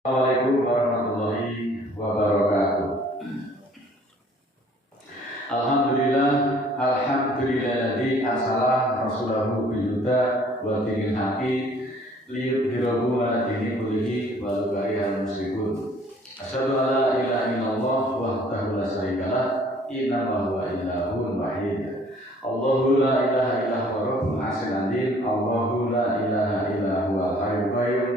Assalamualaikum warahmatullahi wabarakatuh. Alhamdulillah, alhamdulillahilladzi arsala rasulahu bil huda wa dinil haqqi liyudhhirahu 'ala dini kullihi walau karihal musyrikun. Asyhadu an la ilaha illallah wahdahu la syarikalah, innallaha huwa ilahun wahid. Allahu la ilaha illa huwa rabbul arsyil azim. Allahu la ilaha illa huwal hayyul qayyum.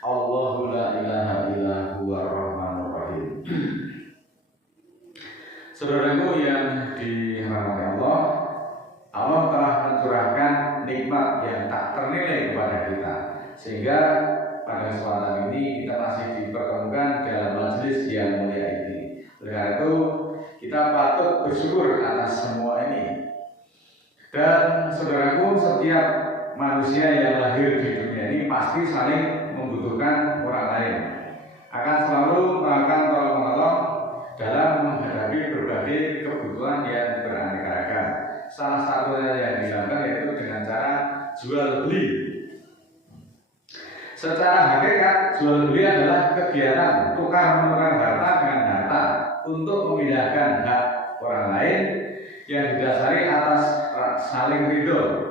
Allahu la ilaha illa huwa rahmanur rahim. Saudaraku yang dirahmati Allah, Allah telah mencurahkan nikmat yang tak ternilai kepada kita, sehingga pada kesempatan ini kita masih dipertemukan dalam majelis yang mulia ini. Oleh karena itu kita patut bersyukur atas semua ini. Dan saudaraku, setiap manusia yang lahir di dunia ini pasti saling membutuhkan orang lain, akan selalu melakukan tolong-menolong dalam menghadapi berbagai kebutuhan yang beraneka ragam. Salah satunya yang dilakukan yaitu dengan cara jual beli. Secara hakikat, jual beli adalah kegiatan tukar menukar harta dengan harta untuk memindahkan hak orang lain yang didasari atas saling ridho.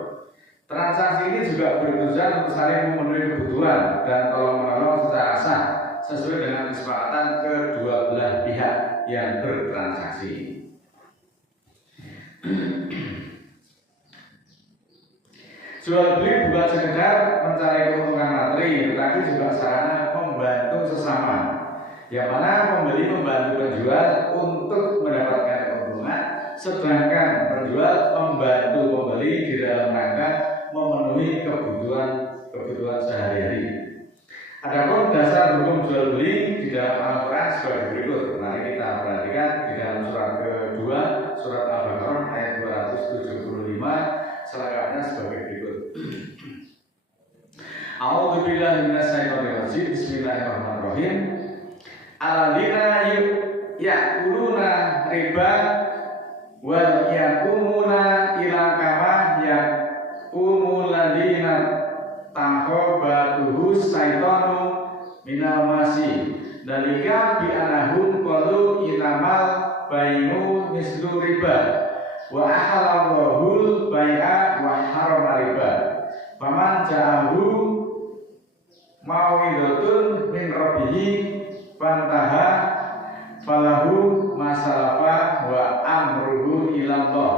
Transaksi ini juga bertujuan untuk saling memenuhi kebutuhan dan tolong-menolong secara sah sesuai dengan kesepakatan kedua belah pihak yang bertransaksi. Jual beli bukan sekedar mencari keuntungan materi, tetapi juga sarana membantu sesama, yang mana pembeli membantu penjual untuk mendapatkan keuntungan, sedangkan penjual membantu pembeli di dalam rangka memenuhi kebutuhan sehari-hari. Adapun dasar hukum jual beli di dalam Al-Quran sebagai berikut. Mari kita perhatikan di dalam surat kedua, surat Al-Baqarah ayat 275, selengkapnya sebagai berikut. A'udzubillahi minasyaitonir rajim. Bismillahirrahmanirrahim. Alladzina ya'kuluna riba wal yaqumuna ila kama yaqumul ladzina takhabatuhu syaitanu minal masih. Dalika bi anahum qalu inamal bainu mislu riba wa ahalallahul bai'a wa harama riba. Faman ja'ahu mau'izatun min rabbihi fantaha falahu masalafa wa amruhu ilallah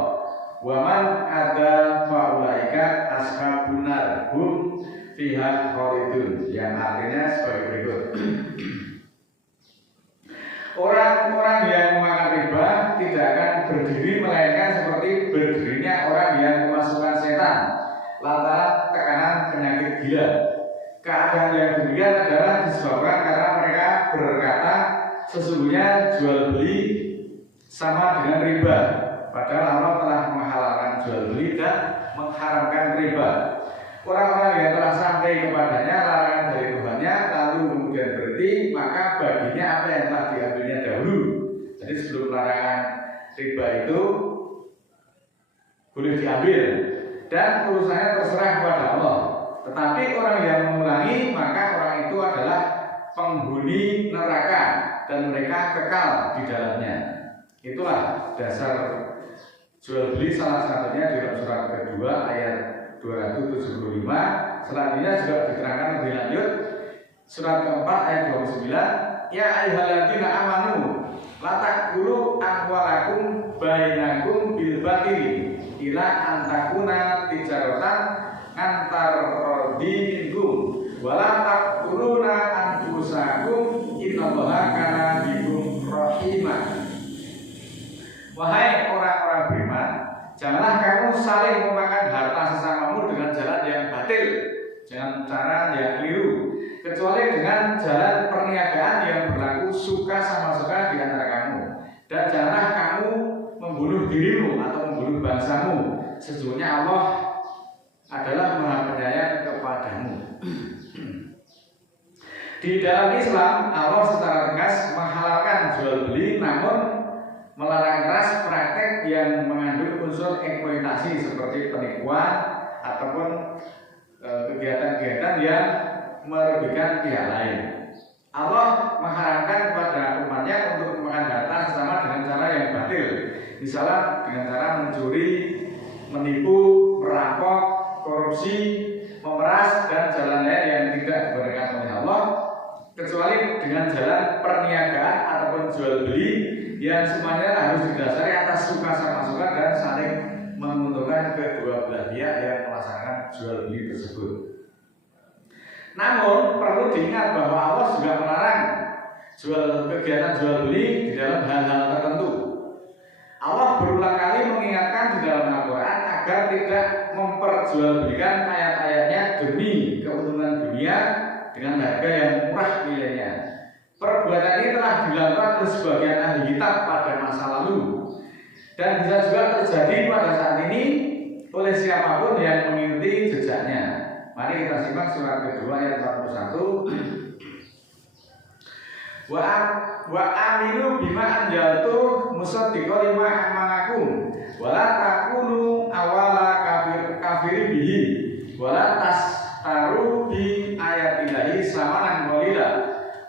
wa man ada faulaika ashabun nar hum fiha khalidun, yang artinya sebagai berikut. Orang-orang yang memakan riba tidak akan berdiri melainkan seperti berdirinya orang yang memasukkan setan lantaran tekanan penyakit gila. Keadaan yang demikian adalah disebabkan karena mereka berkata sesungguhnya jual beli sama dengan riba, padahal Allah telah menghalalkan jual beli dan mengharamkan riba. Orang-orang yang telah sampai kepadanya larangan dari Tuhannya lalu kemudian berhenti, maka baginya apa yang telah diambilnya dahulu. Jadi sebelum larangan riba itu boleh diambil dan urusannya terserah kepada Allah. Tetapi orang yang mengulangi, maka orang itu adalah penghuni neraka dan mereka kekal di dalamnya. Itulah dasar jual beli, salah satunya di dalam surat kedua ayat 275. Selanjutnya juga diterangkan lebih lanjut surat keempat ayat 29. Ya ayyuhalladzina amanu la taqulu amwalakum bainakum bil batili ila antakuna tijaratan antar radinkum wala taquluna anfusakum innallaha kana bikum rahimah. Wahai orang-orang beriman, janganlah kamu saling memakan harta sesamamu dengan jalan yang batil, dengan cara yang keliru, kecuali dengan jalan perniagaan yang berlaku suka sama suka di antara kamu. Dan janganlah kamu membunuh dirimu atau membunuh bangsamu. Sesungguhnya Allah adalah Maha Penyayang kepadamu. Di dalam Islam, Allah secara tegas menghalalkan jual beli, namun melarang keras praktek yang mengandung unsur eksploitasi seperti penipuan ataupun kegiatan-kegiatan yang merugikan pihak lain. Allah kecuali dengan jalan perniagaan ataupun jual beli yang semuanya harus didasari atas suka sama suka dan saling menguntungkan kedua belah pihak yang melaksanakan jual beli tersebut. Namun perlu diingat bahwa Allah juga melarang kegiatan jual beli di dalam hal-hal tertentu. Allah berulang kali mengingatkan di dalam Al-Quran agar tidak memperjualbelikan ayat-ayatnya demi keuntungan dunia dengan harga yang murah nilainya. Perbuatan ini telah dilakukan oleh sebagian ahli kitab pada masa lalu dan bisa juga terjadi pada saat ini oleh siapapun yang mengikuti jejaknya. Mari kita simak surat kedua ayat 41. Wa aminu bima anjaltu musaddiqan lima amanakum wala takunu awala kafir bihi wala tastaru bi ayatillahi samanan qalila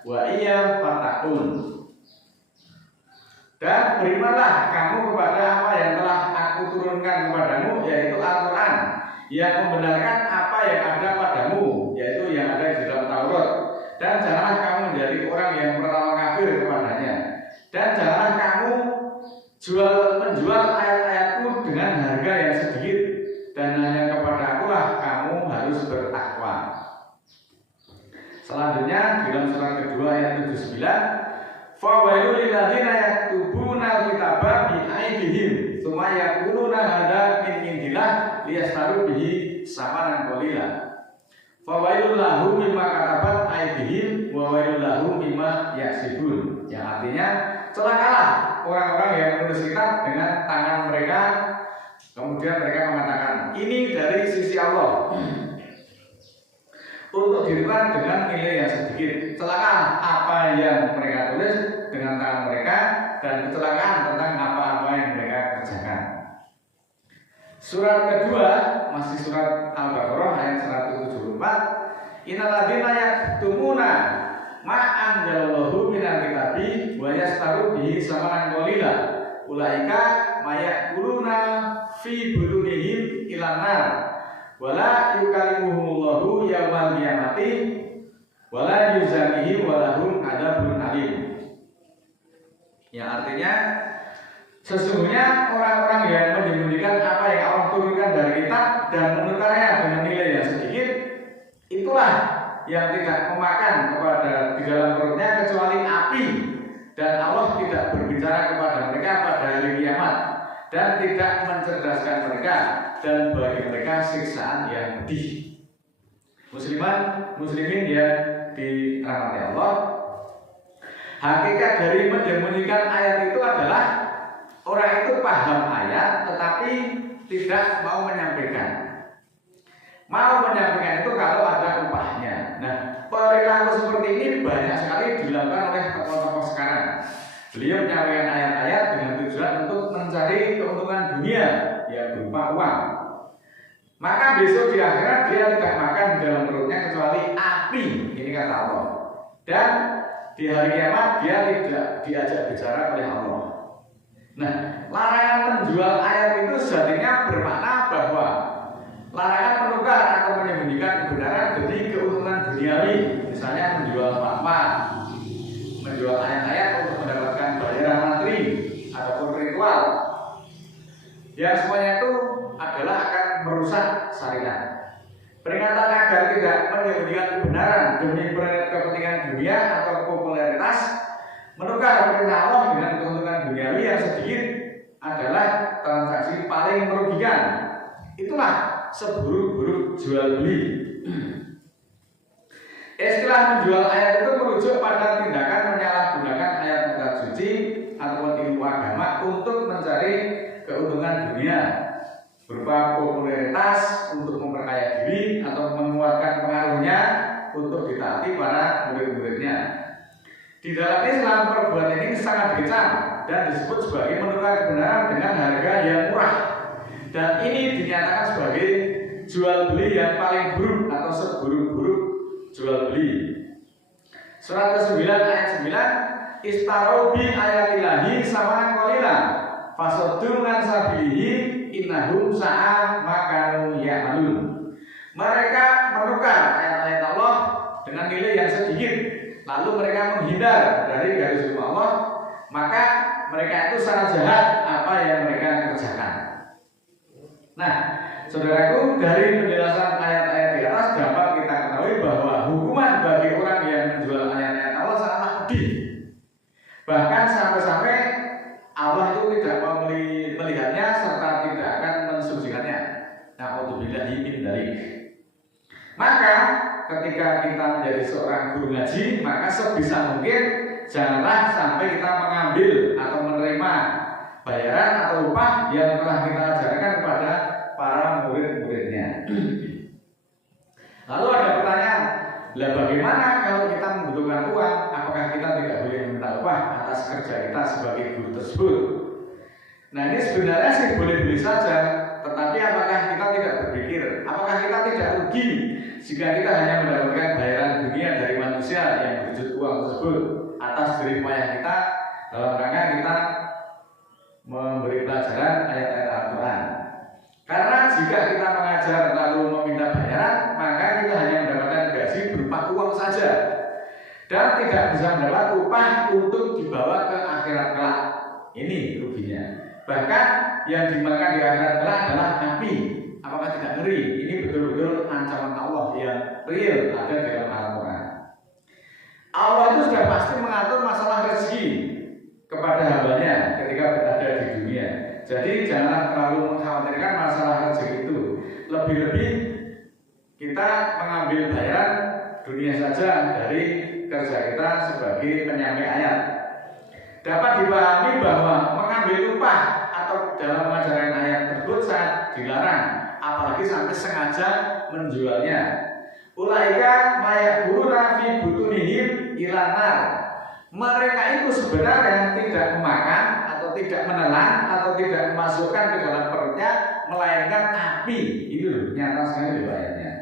wa iya fatakun. Dan berimanlah kamu kepada apa yang telah aku turunkan kepadamu, yaitu Al-Quran, yang membenarkan apa yang ada padamu, yaitu yang ada di dalam Taurat. Dan janganlah kamu menjadi orang yang pertama kafir kepadanya. Dan janganlah kamu menjual ayat-ayatku dengan harga yang sedikit. Dan hanya kepada akulah kamu harus bertakwa. Selanjutnya di dalam surat kedua ayat 79, fawailul lilladzina yaktubuna al-kitaba bi aydihim tsumma yaquluna hadza min indillah liyastaru bihi samanan qalila. Fawailul lahum mimma katabat aydihim wa wailul lahum mimma yaksibun. Yang artinya celakalah orang-orang yang menulis kitab dengan tangan mereka, kemudian mereka mengatakan ini dari sisi Allah untuk dirikan dengan nilai yang sedikit. Celaka apa yang mereka tulis dengan tangan mereka dan kecelakaan tentang apa-apa yang mereka kerjakan. Surat kedua masih surat Al-Baqarah ayat 174. Innalladzina yaktumuna ma anzalallahu minal kitabi wa yastaru bihi samanan qalila ulaika mayakuluna fi butunihim ilan nar wala yukallimuhumullahu yaumal qiyamati wala yuzakihim walahum adzabun alim. Yang artinya sesungguhnya orang-orang yang menyembunyikan apa yang Allah turunkan dari kitab dan menukarnya dengan nilai yang sedikit, itulah yang tidak memakan kepada di dalam perutnya kecuali api, dan Allah tidak berbicara kepada mereka pada hari kiamat dan tidak mencerdaskan mereka, dan bagi mereka siksaan yang pedih. Muslimin yang dirahmati Allah, hakikat dari menyembunyikan ayat itu adalah orang itu paham ayat tetapi tidak mau menyampaikan. Mau menyampaikan itu kalau ada upahnya. Nah, perilaku seperti ini banyak sekali dilakukan oleh tokoh-tokoh sekarang. Beliau menyampaikan ayat-ayat dengan tujuan untuk mencari keuntungan dunia yang berupa uang. Maka besok di akhirat dia tidak makan di dalam perutnya kecuali api, ini kata Allah. Dan di hari kiamat dia tidak diajak bicara oleh Allah. Nah, larangan menjual ayat itu sejatinya bermakna bahwa larangan menukar atau menyembunyikan kebenaran demi keuntungan duniawi, misalnya menjual fatwa, menjual ayat-ayat untuk mendapatkan bayaran materi ataupun ritual. Yang semuanya itu adalah akan merusak syariat. Peringatan agar tidak menyembunyikan kebenaran demi kepentingan dunia atau popularitas, menukar perintah Allah dengan keuntungan duniawi yang sedikit adalah transaksi paling merugikan. Itulah seburuk-buruk jual beli. Istilah menjual ayat itu merujuk pada tindakan menyalahgunakan ayat-ayat suci ataupun ilmu agama untuk mencari keuntungan dunia berupa popularitas untuk memperkaya diri atau menguatkan pengaruhnya untuk ditaati para murid-muridnya. Di dalam Islam perbuatan ini sangat dikecam dan disebut sebagai menukar kebenaran dengan harga yang murah. Dan ini dinyatakan sebagai jual beli yang paling buruk atau seburuk-buruk jual beli. Surat ke-9 ayat 9, Istarau bi ayatillahi samanan qalila fasuddu an sabilihi innahum sa'a ma kanu ya'malun. Mereka menukar ayat-ayat Allah dengan nilai yang sedikit, lalu mereka menghindar dari garis hukum Allah, maka mereka itu secara jahat apa yang mereka kerjakan. Nah, saudaraku, dari penjelasan ayat-ayat di atas dapat kita ketahui bahwa hukuman bagi orang yang menjual ayat-ayat Allah sangatlah pedih. Bahkan sampai-sampai Allah itu tidak mau melihatnya serta tidak akan mensucikannya. Na'udzubillahi min dzalik. Maka ketika kita menjadi seorang guru ngaji, maka sebisa mungkin janganlah sampai kita mengambil atau menerima bayaran atau upah yang telah kita ajarkan kepada para murid-muridnya. Lalu ada pertanyaan, lah bagaimana kalau kita membutuhkan uang? Apakah kita tidak boleh meminta upah atas kerja kita sebagai guru tersebut? Nah, ini sebenarnya sih boleh-boleh saja, tetapi apakah kita tidak berpikir, apakah kita tidak rugi jika kita hanya mendapatkan bayaran dunia dari manusia yang berwujud uang tersebut atas jerih payah kita dalam rangka kita memberi pelajaran ayat-ayat Al-Quran? Karena jika kita mengajar lalu meminta bayaran, maka kita hanya mendapatkan gaji berupa uang saja dan tidak bisa mendapat upah untuk dibawa ke akhirat kelak. Ini ruginya. Bahkan yang dimakan di akhirat kelak adalah api. Apakah tidak ngeri? Ini betul-betul ancaman Allah yang real ada dalam Al-Quran. Allah itu sudah pasti mengatur masalah rezeki kepada hambanya ketika berada di dunia. Jadi janganlah terlalu mengkhawatirkan masalah rezeki itu. Lebih-lebih kita mengambil bayaran dunia saja dari kerja kita sebagai penyampai ayat. Dapat dipahami bahwa mengambil upah atau dalam mengajarkan ayat tersebut sangat dilarang, apalagi sampai sengaja menjualnya. Ulaika mayaquluna fi butunihim ilanar. Mereka itu sebenarnya tidak memakan atau tidak menelan atau tidak memasukkan ke dalam perutnya, melainkan api. Itu nyata sekali ayatnya.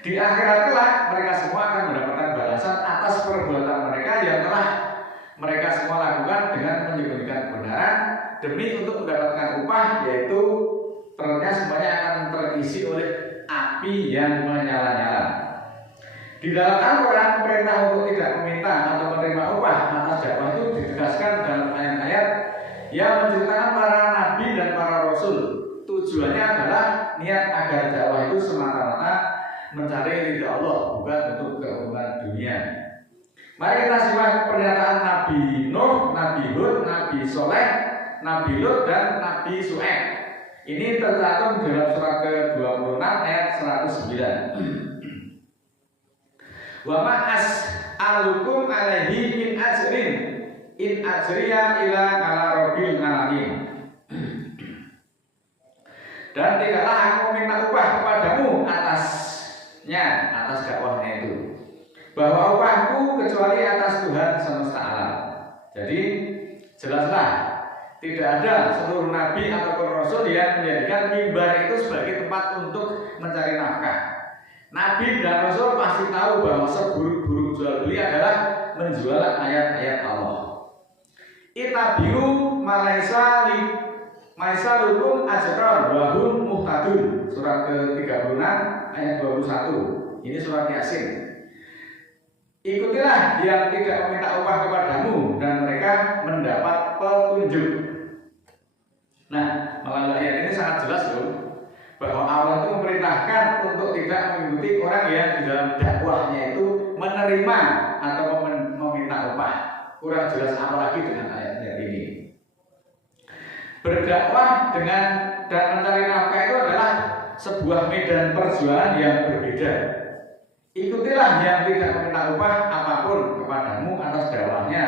Di akhirat kelak mereka semua akan mendapatkan balasan atas perbuatan mereka yang telah mereka semua lakukan dengan menyembunyikan kebenaran demi untuk mendapatkan upah, yaitu perutnya semuanya akan terisi oleh api yang menyala-nyala. Di dalam Al-Quran, perintah untuk tidak meminta atau menerima upah atas dakwah itu ditegaskan dalam ayat-ayat yang menceritakan para nabi dan para rasul. Tujuannya adalah niat agar dakwah itu semata-mata mencari ridha Allah, bukan untuk keuntungan dunia. Mari kita simak pernyataan Nabi Nuh, Nabi Hud, Nabi Soleh, Nabi Lut, dan Nabi Su'aib. Ini tercantum dalam surat ke-26 ayat 109. Wa ma'as alukum alaihi min ajrin in ajriya ila ala rabbil alamin. Dan tidaklah aku minta upah kepadamu atasnya, atas dakwahnya itu, bahwa upahku kecuali atas Tuhan semesta alam. Jadi jelaslah tidak ada seluruh nabi ataupun rasul yang menjadikan mimbar itu sebagai tempat untuk mencari nafkah. Nabi dan rasul pasti tahu bahwa seburuk-buruk jual beli adalah menjual ayat-ayat Allah. Itabiu Maisa lukum ajron wahum muhtadun. Surat ke-36 ayat 21. Ini surat Yasin. Ikutilah yang tidak meminta upah kepadamu dan mereka mendapat petunjuk. Nah, melalui ayat ini sangat jelas loh, bahwa Allah itu memerintahkan untuk tidak mengikuti orang yang di dalam dakwahnya itu menerima atau meminta upah. Kurang jelas apalagi dengan ayat ini. Berdakwah dengan dan mencari nafkah itu adalah sebuah medan perjuangan yang berbeda. Ikutilah yang tidak meminta upah apapun kepadamu atas dakwahnya,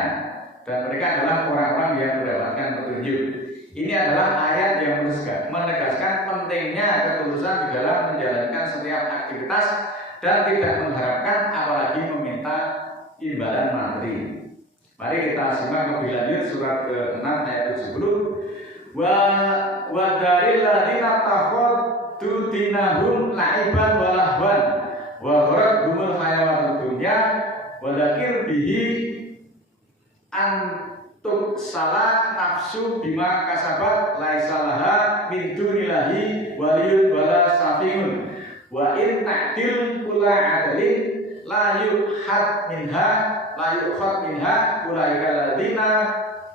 dan mereka adalah orang-orang yang mendapatkan petunjuk. Ini adalah ayat yang menegaskan pentingnya ketulusan di dalam menjalankan setiap aktivitas dan tidak mengharapkan apalagi meminta imbalan materi. Mari kita simak lebih lanjut surat ke-6 ayat 70. Wa daril ladina takhaddu dinahum la'iban wa lahwan wa gharatuhumul hayawatud dunya wa dzakir bihi antuk salah nafsu bima kasabat laisalaha min dunillahi waliyun wala safiun wa in ta'dil kula adalin la yukhad minha ulaika alladziina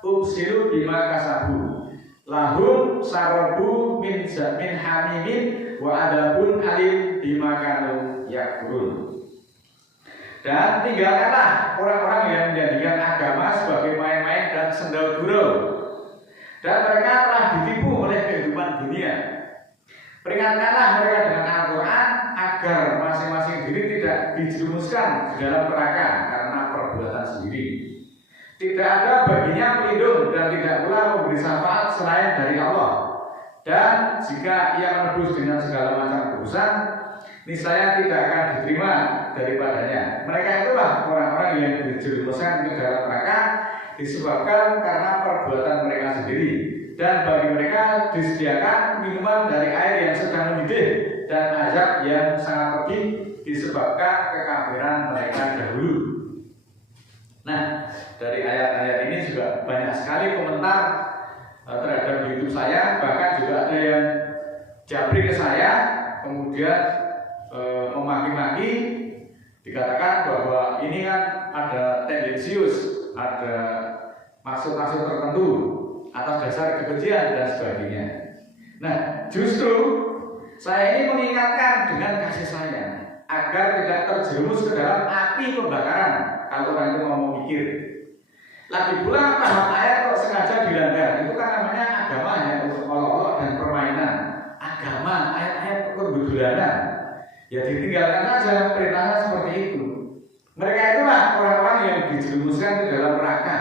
ubsiru bima kasabu lahum sarabu min hamimin wa adabun alim bima kanu yakfurun. Dan tinggalkanlah orang-orang yang menjadikan agama sebagai main-main dan sendal gurau, dan mereka telah ditipu oleh kehidupan dunia. Peringatkanlah mereka dengan Al-Quran agar masing-masing diri tidak dijerumuskan di dalam neraka karena perbuatan sendiri. Tidak ada baginya pelindung dan tidak pula memberi syafaat selain dari Allah. Dan jika ia menebus dengan segala macam urusan, niscaya tidak akan diterima daripadanya. Mereka itulah orang-orang yang dijerumuskan ke dalam neraka disebabkan karena perbuatan mereka sendiri. Dan bagi mereka disediakan minuman dari air yang sedang mendidih dan azab yang sangat pedih disebabkan kekafiran mereka dahulu. Nah, dari ayat-ayat ini juga banyak sekali komentar terhadap YouTube saya. Bahkan juga ada yang jabri ke saya, kemudian memaki-maki, dikatakan bahwa ini kan ada tendensius, ada maksud-maksud tertentu atas dasar kebencian dan sebagainya. Nah, justru saya ini mengingatkan dengan kasih sayang agar tidak terjerumus ke dalam api pembakaran kalau orang itu mau mikir. Lagi pula tahap ayat kok sengaja dilanggar, itu kan namanya agama ya, untuk olok-olok dan permainan. Agama, ayat-ayat perbedulanan, ya ditinggalkan saja perintahnya seperti itu. Mereka itulah orang-orang yang dijerumuskan ke dalam neraka.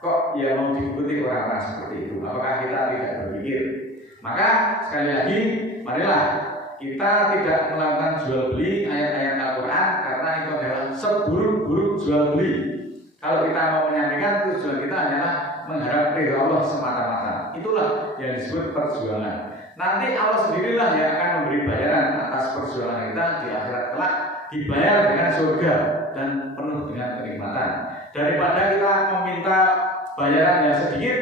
Kok ya mau diikuti orang-orang seperti itu? Apakah kita tidak berpikir? Maka sekali lagi, marilah kita tidak melakukan jual beli ayat-ayat Al-Quran, karena itu adalah seburuk-buruk jual beli. Kalau kita mau menyampaikan, tujuan kita hanyalah mengharap ridha Allah semata-mata. Itulah yang disebut perjuangan. Nanti Allah sendirilah yang akan memberi bayaran atas perjuangan kita di akhirat kelak, dibayar dengan surga dan penuh dengan kenikmatan. Daripada kita meminta bayaran yang sedikit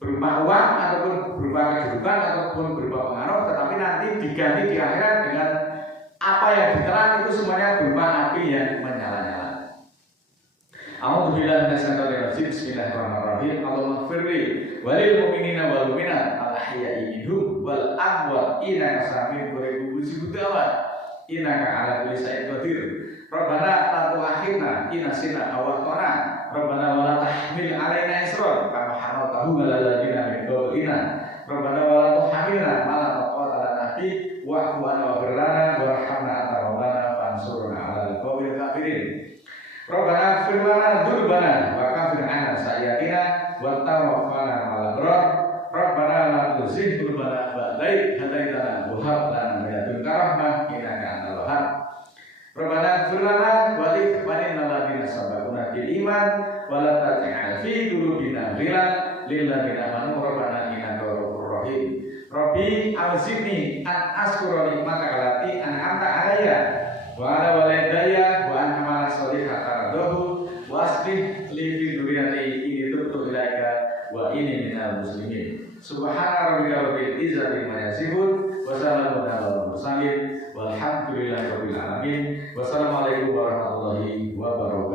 berupa uang ataupun berupa kedudukan ataupun berupa pengaruh, tetapi nanti diganti di akhirat dengan apa yang ditelan itu semuanya berupa api yang menyala-nyala. A'udzubillahi minasyaitonir rajim. Bismillahirrahmanirrahim. Allahumma firli walil mu'minina wal mu'minat al-ahya'i minhum wal amwat innaka sami'un qaribun mujibud da'wat innaka 'ala kulli syai'in qadir. Rabbana la tu'akhidna in nasina aw akhtana. Rabbana wa la tahmil 'alaina isran kama hamaltahu 'alal ladzina min qablina. Rabbana wa la tuhammilna ma la taqata lana bihi wa'fu 'anna waghfir lana warhamna anta rabbana fansurna 'alal qawmil kafirin. Rabbana ighfir lana dzunubana wa kaffir 'anna sayyi'atina wa tawaffana ma'al abrar. Rabbana la tuzigh qulubana ba'da idh hadaitana wa hab lana min ladunka rahmah innaka antal wahhab. Rabbana ighfir lana wa li ikhwanina alladziina sabaquna bil iman wa la taj'al fi qulubina ghillan lil ladzina amanu rabbana innaka ghafurur rahim. Rabbi auzi'ni an azkura nikmataka allati an'amta 'alayya wa 'ala walidayya wa an a'mala shalihatan tardahu wa aslih li fi dzurriyyati inni tubtu ilaika wa inni minal muslimin. Subhana rabbika rabbil izzati amma yasifun wa salamun 'alal mursalin walhamdulillahi rabbil alamin. Wassalamualaikum warahmatullahi wabarakatuh.